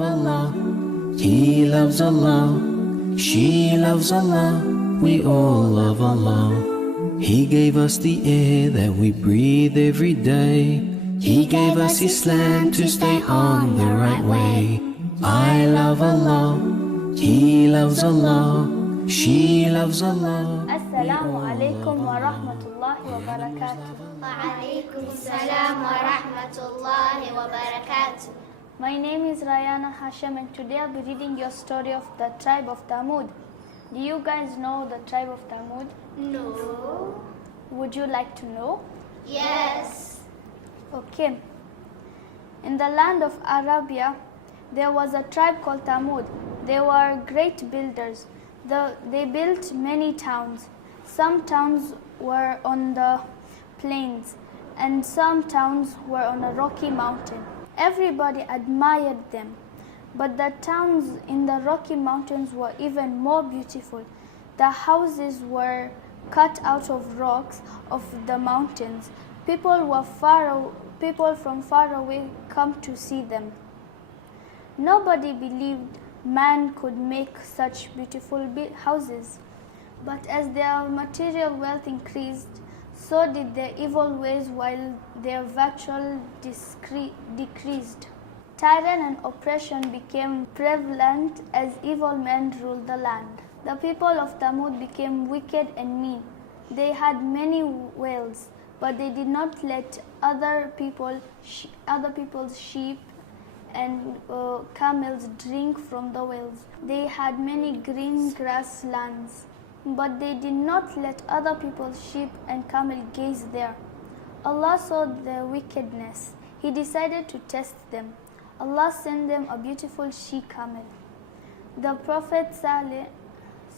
love Allah. He loves Allah. She loves Allah. We all love Allah. He gave us the air that we breathe every day. He gave us Islam to stay on the right way. I love Allah. He loves Allah. She loves Allah. Assalamu alaikum wa rahmatullahi wa barakatuh. Wa alaikum salam wa rahmatullahi wa barakatuh. My name is Rayana Hashem and today I'll be reading your story of the tribe of Tamud. Do you guys know the tribe of Tamud? No. Would you like to know? Yes. Okay. In the land of Arabia, there was a tribe called Tamud. They were great builders. They built many towns. Some towns were on the plains and some towns were on a rocky mountain. Everybody admired them, but the towns in the Rocky Mountains were even more beautiful. The houses were cut out of rocks of the mountains. People from far away come to see them. Nobody believed man could make such beautiful houses. But as their material wealth increased, so did their evil ways while their virtue decreased. Tyranny and oppression became prevalent as evil men ruled the land. The people of Tamud became wicked and mean. They had many wells, but they did not let other people's sheep and camels drink from the wells. They had many green grass lands, but they did not let other people's sheep and camel gaze there. Allah saw their wickedness. He decided to test them. Allah sent them a beautiful she-camel. The Prophet Saleh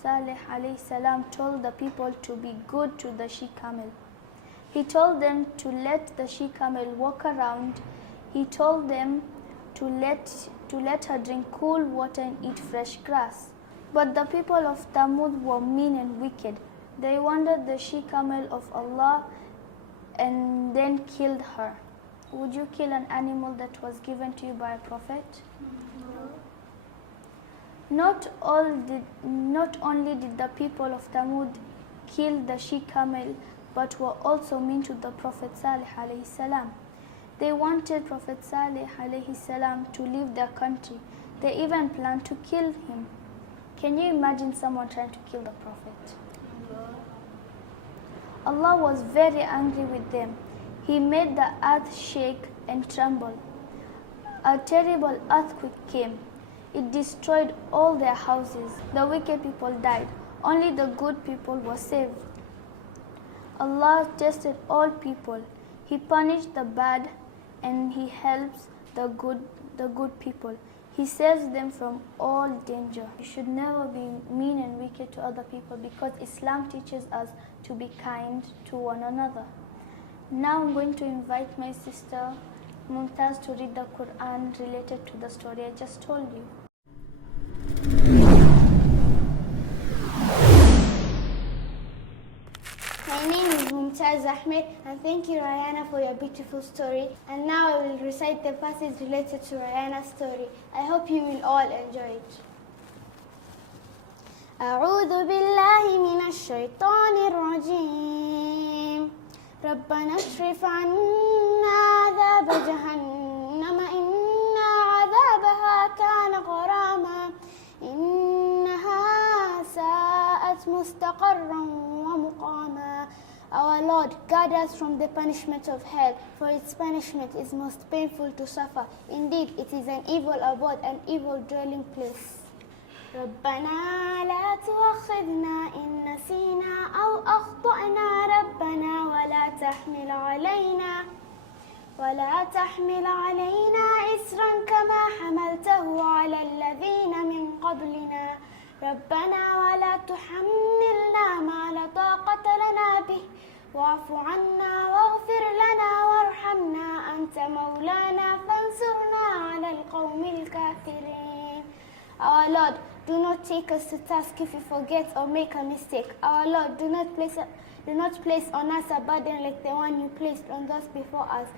alayhi salam told the people to be good to the she-camel. He told them to let the she-camel walk around. He told them to let her drink cool water and eat fresh grass. But the people of Tamud were mean and wicked. They wanted the she-camel of Allah and then killed her. Would you kill an animal that was given to you by a prophet? No. Not only did the people of Tamud kill the she-camel, but were also mean to the Prophet Saleh alayhi salam. They wanted Prophet Saleh alayhi salam to leave their country. They even planned to kill him. Can you imagine someone trying to kill the Prophet? Allah was very angry with them. He made the earth shake and tremble. A terrible earthquake came. It destroyed all their houses. The wicked people died. Only the good people were saved. Allah tested all people. He punished the bad and He helps the good people. He saves them from all danger. You should never be mean and wicked to other people because Islam teaches us to be kind to one another. Now I'm going to invite my sister Mumtaz to read the Quran related to the story I just told you. My name is Mumtaz Ahmed and thank you Rayana for your beautiful story. And now I will recite the passage related to Rayana's story. I hope you will all enjoy it. أعوذ بالله من الشيطان الرجيم ربنا اصرف عنا عذاب جهنم إن عذابها كان غراما إنها ساءت مستقرا ومقاما. Our Lord, guard us from the punishment of hell, for its punishment is most painful to suffer. Indeed, it is an evil abode, an evil dwelling place. ربنا لا تؤاخذنا إن نسينا أو أخطأنا ربنا ولا تحمل علينا إسرا كما حملته على الذين من قبلنا ربنا ولا تحملنا ما لا طاقة لنا به واعف عنا واغفر لنا وارحمنا أنت مولانا فانصرنا على القوم الكافرين. Our Lord, do not take us to task if we forget or make a mistake. Our Lord, do not place on us a burden like the one you placed on those before us.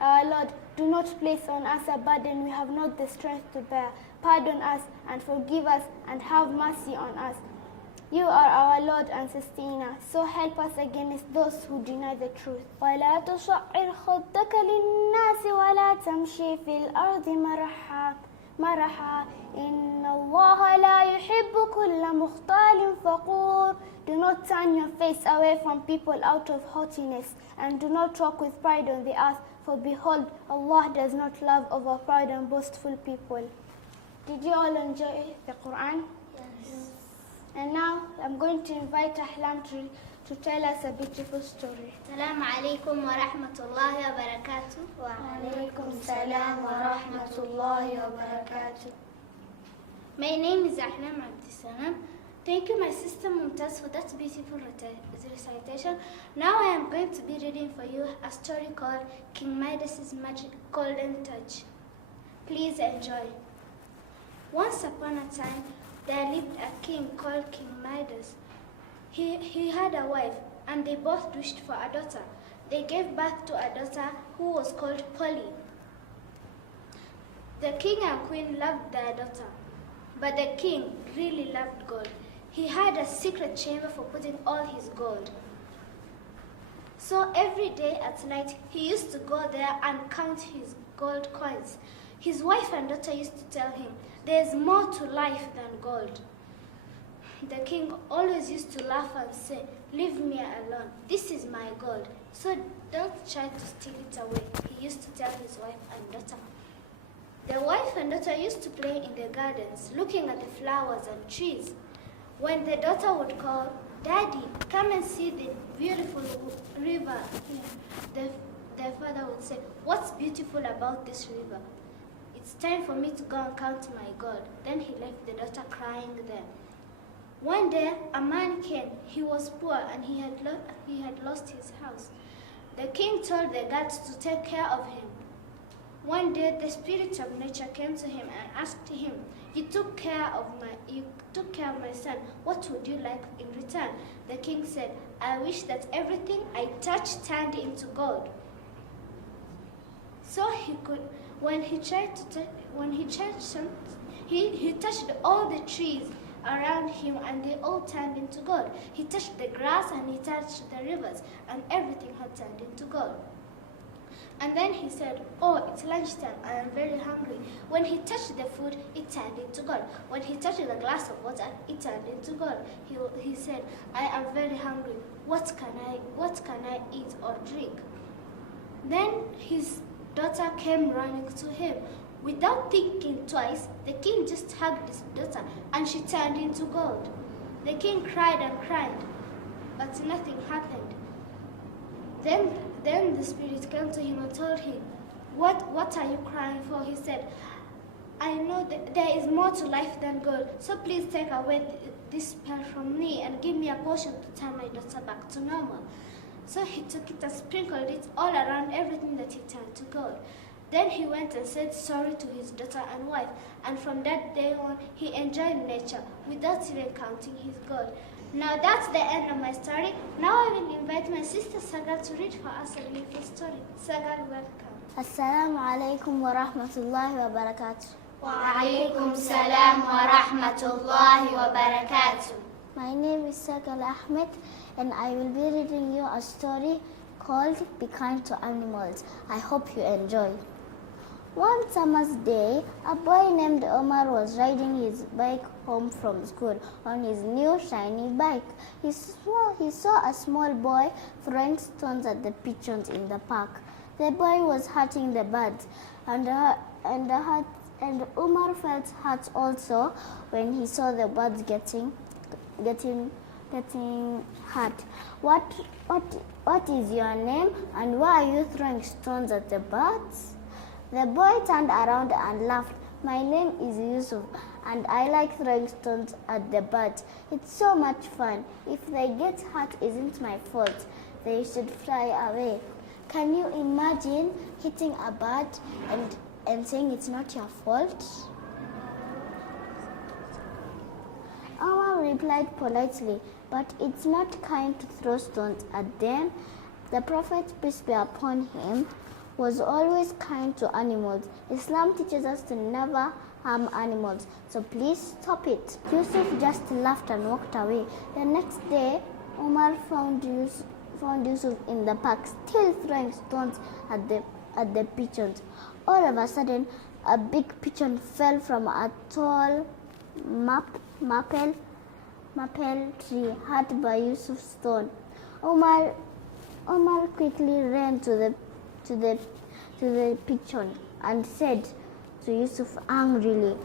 Our Lord, do not place on us a burden we have not the strength to bear. Pardon us and forgive us and have mercy on us. You are our Lord and sustainer, so help us against those who deny the truth. ولا تصعر خدك للناس ولا تمشي في الأرض مرحا إن الله لا يحب كل مختال فخور. Do not turn your face away from people out of haughtiness, and do not walk with pride on the earth, for behold, Allah does not love over proud and boastful people. Did you all enjoy the Quran? Yes. And now I'm going to invite Ahlam to tell us a beautiful story. Assalamu alaikum wa rahmatullahi wa barakatuh. Wa alaikum salam wa rahmatullahi wa barakatuh. My name is Ahlam Madison. Thank you, my sister Mumtaz, for that beautiful recitation. Now I am going to be reading for you a story called King Midas's Magic Golden Touch. Please enjoy. Once upon a time, there lived a king called King Midas. He had a wife, and they both wished for a daughter. They gave birth to a daughter who was called Polly. The king and queen loved their daughter, but the king really loved gold. He had a secret chamber for putting all his gold. So every day at night, he used to go there and count his gold coins. His wife and daughter used to tell him, "There is more to life than gold." The king always used to laugh and say, "Leave me alone. This is my gold, so don't try to steal it away," he used to tell his wife and daughter. The wife and daughter used to play in the gardens, looking at the flowers and trees. When the daughter would call, "Daddy, come and see the beautiful river," the father would say, "What's beautiful about this river? It's time for me to go and count my gold." Then he left the daughter crying there. One day, a man came. He was poor and he had lost his house. The king told the guards to take care of him. One day, the spirit of nature came to him and asked him, "You took care of my son. What would you like in return?" The king said, "I wish that everything I touched turned into gold." So when he touched all the trees around him and they all turned into gold. He touched the grass and he touched the rivers and everything had turned into gold. And then he said, "Oh, it's lunchtime, I am very hungry." When he touched the food, it turned into gold. When he touched the glass of water, it turned into gold. He said, "I am very hungry. What can I eat or drink?" Then his daughter came running to him. Without thinking twice, the king just hugged his daughter and she turned into gold. The king cried and cried, but nothing happened. Then the spirit came to him and told him, What are you crying for?" He said, "I know that there is more to life than gold, so please take away this spell from me and give me a potion to turn my daughter back to normal." So he took it and sprinkled it all around everything that he turned to gold. Then he went and said sorry to his daughter and wife, and from that day on, he enjoyed nature without even counting his gold. Now that's the end of my story. Now I will invite my sister Sagar to read for us a beautiful story. Sagar, welcome. Assalamu alaikum wa rahmatullahi wa barakatuh. Wa alaikum salam wa rahmatullahi wa barakatuh. My name is Sagar Ahmed and I will be reading you a story called Be Kind to Animals. I hope you enjoy. One summer's day, a boy named Omar was riding his bike home from school on his new shiny bike. He saw a small boy throwing stones at the pigeons in the park. The boy was hurting the birds, and Omar felt hurt also when he saw the birds getting hurt. What is your name, and why are you throwing stones at the birds? The boy turned around and laughed. My name is Yusuf, and I like throwing stones at the birds. It's so much fun. If they get hurt, isn't my fault. They should fly away. Can you imagine hitting a bird and saying it's not your fault? Omar replied politely, but it's not kind to throw stones at them. The Prophet, peace be upon him, was always kind to animals. Islam teaches us to never harm animals, so please stop it. Yusuf just laughed and walked away. The next day, Omar found Yusuf in the park, still throwing stones at the pigeons. All of a sudden, a big pigeon fell from a tall maple tree, hurt by Yusuf's stone. Omar quickly ran to the pigeon and said to Yusuf angrily,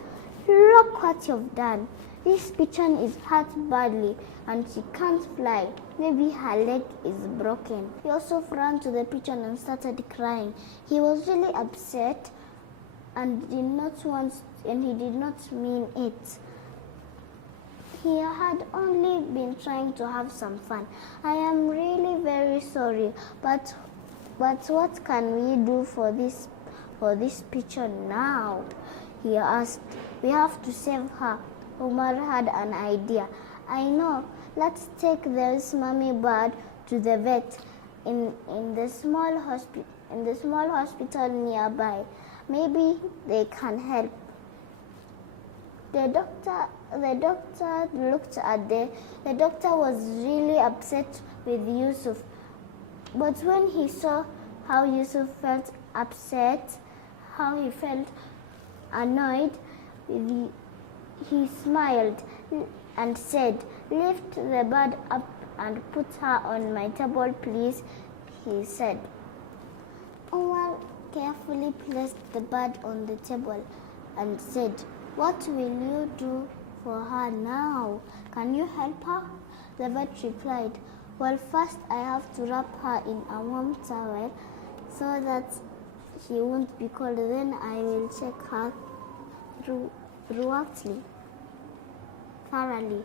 "Look what you've done. This pigeon is hurt badly and she can't fly. Maybe her leg is broken." Yusuf ran to the pigeon and started crying. He was really upset and he did not mean it. He had only been trying to have some fun. "I am really very sorry, but what can we do for this pigeon now?" he asked. "We have to save her." Omar had an idea. "I know. Let's take this mummy bird to the vet in the small hospital nearby. Maybe they can help." The doctor was really upset with Yusuf, but when he saw how Yusuf felt upset, how he felt annoyed, he smiled and said, "Lift the bird up and put her on my table, please," he said. Omar carefully placed the bird on the table and said, "What will you do for her now? Can you help her?" The vet replied, "Well, first I have to wrap her in a warm towel so that she won't be cold. Then I will check her thoroughly.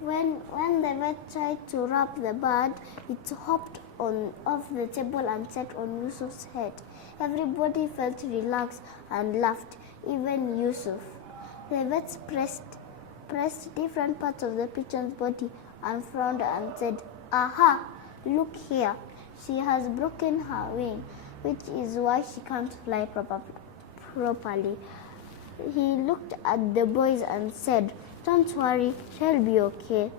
When the vet tried to wrap the bird, it hopped off the table and sat on Yusuf's head. Everybody felt relaxed and laughed, even Yusuf. The vet pressed different parts of the pigeon's body and frowned and said, "Aha, look here. She has broken her wing, which is why she can't fly properly." He looked at the boys and said, "Don't worry, she'll be okay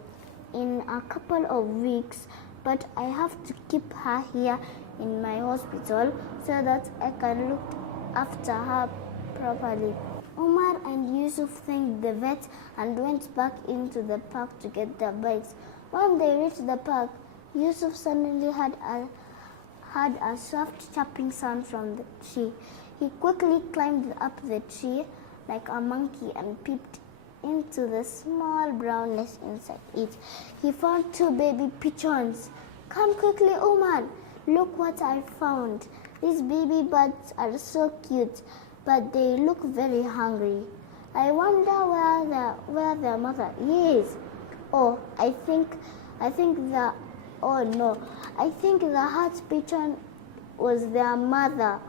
in a couple of weeks, but I have to keep her here in my hospital so that I can look after her properly." Omar and Yusuf thanked the vet and went back into the park to get their bikes. When they reached the park, Yusuf suddenly had a soft tapping sound from the tree. He quickly climbed up the tree like a monkey and peeped into the small brown nest inside it. He found 2 baby pigeons. "Come quickly, Omar. Look what I found. These baby birds are so cute, but they look very hungry. I wonder where their mother is. Oh no, I think the hurt pigeon was their mother,"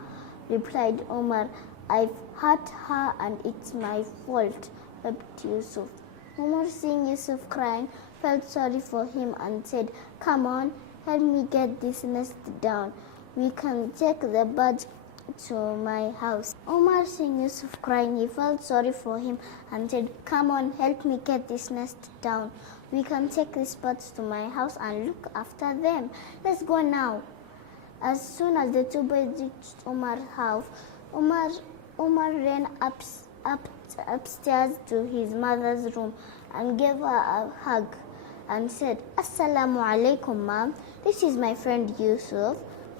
replied Omar. "I've hurt her and it's my fault," wept Yusuf. Omar, seeing Yusuf crying, felt sorry for him and said, "Come on, help me get this nest down. We can take the birds to my house." Omar, seeing Yusuf crying, he felt sorry for him and said, "Come on, help me get this nest down. We can take these birds to my house and look after them. Let's go now." As soon as the 2 boys reached Omar's house, Omar ran upstairs to his mother's room and gave her a hug and said, "Assalamu alaikum, Mom. This is my friend Yusuf.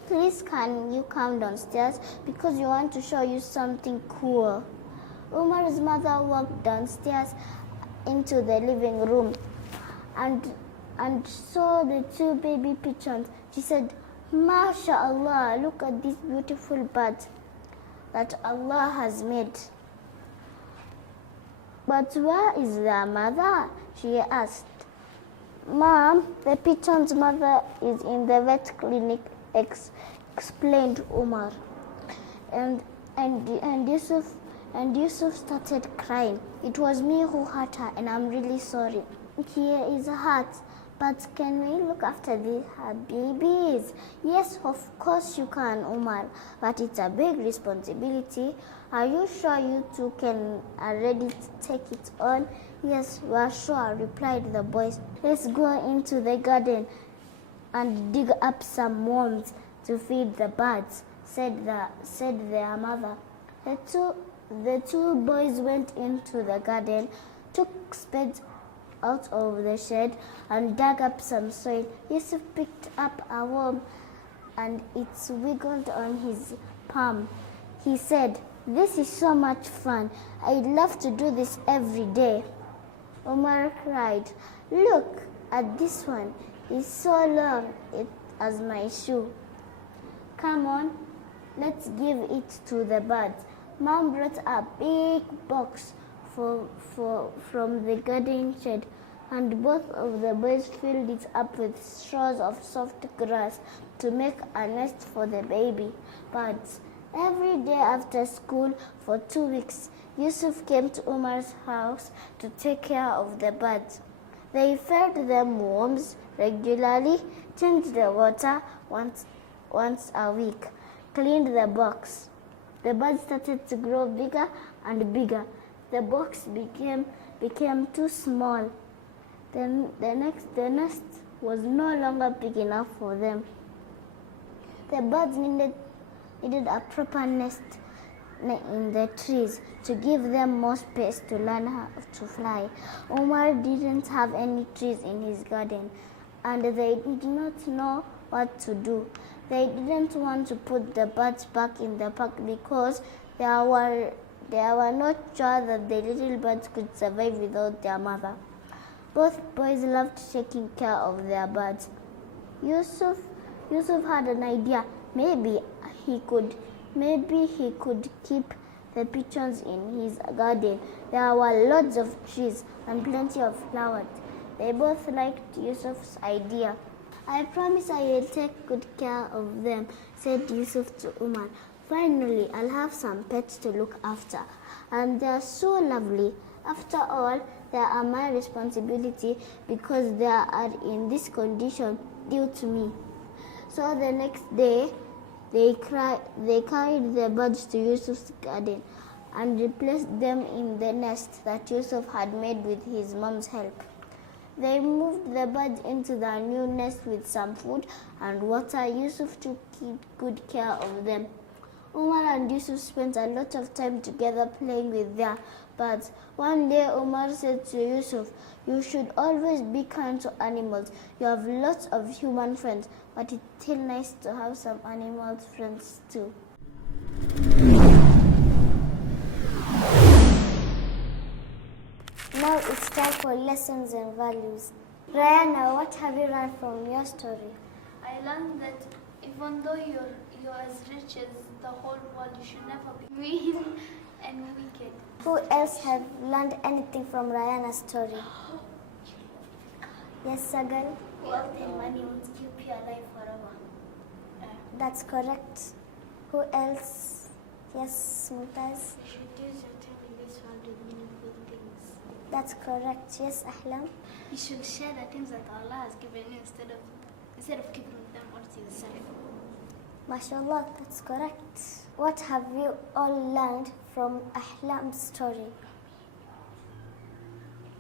Please can you come downstairs because we want to show you something cool." Omar's mother walked downstairs into the living room and saw the 2 baby pigeons. She said, "MashaAllah, look at these beautiful birds that Allah has made. But where is their mother?" she asked. "Mom, the pigeon's mother is in the vet clinic," explained Omar. And Yusuf started crying. "It was me who hurt her and I'm really sorry. She is hurt, But can we look after her babies? Yes, of course you can, Umar. But it's a big responsibility. Are you sure you two are ready to take it on? Yes, we are sure, replied the boys. Let's go into the garden and dig up some worms to feed the birds, said their mother. The two boys went into the garden, took spades out of the shed and dug up some soil. Yusuf picked up a worm and it wiggled on his palm. He said, "This is so much fun. I'd love to do this every day." Omar cried, "Look at this one. It's so long as my shoe. Come on, let's give it to the birds." Mom brought a big box from the garden shed, and both of the boys filled it up with straws of soft grass to make a nest for the baby birds. Every day after school for 2 weeks, Yusuf came to Umar's house to take care of the birds. They fed them worms regularly, changed the water once a week, cleaned the box. The birds started to grow bigger and bigger. The box became too small. Then the nest was no longer big enough for them. The birds needed a proper nest in the trees to give them more space to learn how to fly. Omar didn't have any trees in his garden, and they did not know what to do. They didn't want to put the birds back in the park because they were not sure that the little birds could survive without their mother. Both boys loved taking care of their birds. Yusuf had an idea. Maybe he could keep the pigeons in his garden. There were lots of trees and plenty of flowers. They both liked Yusuf's idea. "I promise I will take good care of them," said Yusuf to Umar. "Finally, I'll have some pets to look after. And they're so lovely. After all, they are my responsibility because they are in this condition due to me." So the next day, they carried the birds to Yusuf's garden and replaced them in the nest that Yusuf had made with his mom's help. They moved the birds into their new nest with some food and water. Yusuf took good care of them. Umar and Yusuf spent a lot of time together playing with their birds. One day Umar said to Yusuf, "You should always be kind to animals. You have lots of human friends, but it's still nice to have some animal friends too." Now it's time for lessons and values. Rayana, what have you learned from your story? I learned that even though you're as rich as the whole world, you should never be mean and wicked. Who else have learned anything from Rayana's story? Yes, Sagal? Wealth and money won't keep you alive forever. That's correct. Who else? Yes, Mutaz? You should use your time in this world with meaningful things. That's correct. Yes, Ahlam? You should share the things that Allah has given you instead of keeping them all to yourself. MashaAllah, that's correct. What have you all learned from Ahlam's story?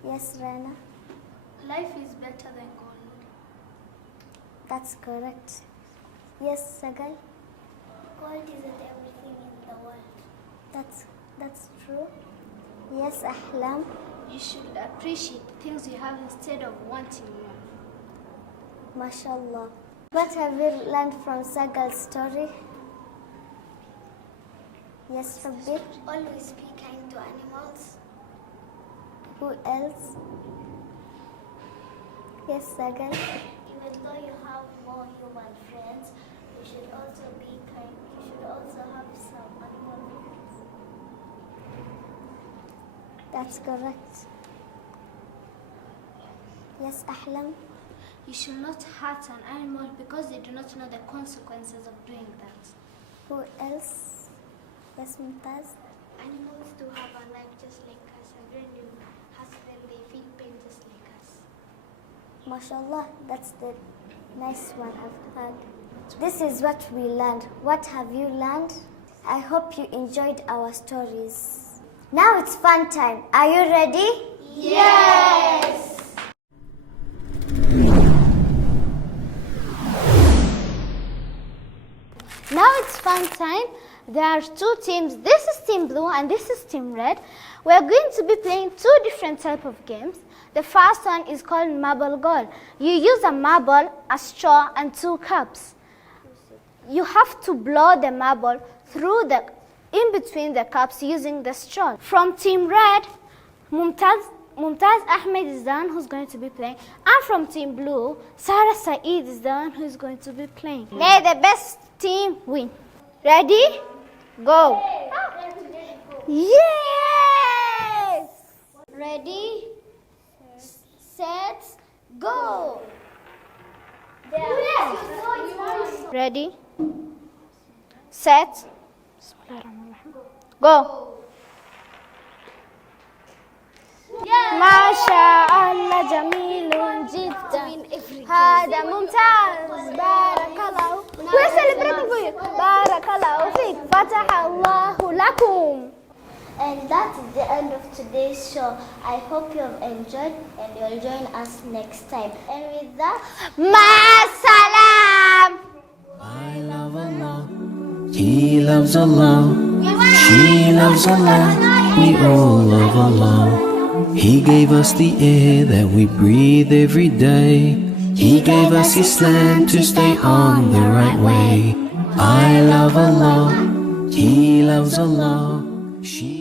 Yes, Rana? Life is better than gold. That's correct. Yes, Sagal? Gold isn't everything in the world. That's true. Yes, Ahlam? You should appreciate the things you have instead of wanting more. MashaAllah. What have you learned from Sagal's story? Yes, Rabbi? Always be kind to animals. Who else? Yes, Sagal? Even though you have more human friends, you should also be kind. You should also have some animal friends. That's correct. Yes, Ahlam? You should not hurt an animal because they do not know the consequences of doing that. Who else? Yes, Mumtaz? Animals do have a life just like us, and when you hurt them, they feel pain just like us. MashaAllah, that's the nice one I've heard. This is what we learned. What have you learned? I hope you enjoyed our stories. Now it's fun time. Are you ready? Yes! Now it's fun time. There are two teams. This is Team Blue and this is Team Red. We are going to be playing two different types of games. The first one is called marble goal. You use a marble, a straw, and 2 cups. You have to blow the marble through in between the cups using the straw. From Team Red, Mumtaz Ahmed is the one who's going to be playing. And from Team Blue, Sarah Saeed is the one who's going to be playing. May the best team win. Ready? Go. Yes! Ready, set, go! Ready? Set. Go. ما شاء الله جميل جدا هذا ممتاز بارك الله We're celebrating for you بارك الله فيك فتح الله لكم. And that is the end of today's show. I hope you have enjoyed and you'll join us next time. And with that, مع السلامة. I love Allah, He loves Allah, she loves Allah, we all love Allah. He gave us the air that we breathe every day. He gave us Islam to stay on the right way. I love Allah, He loves Allah, she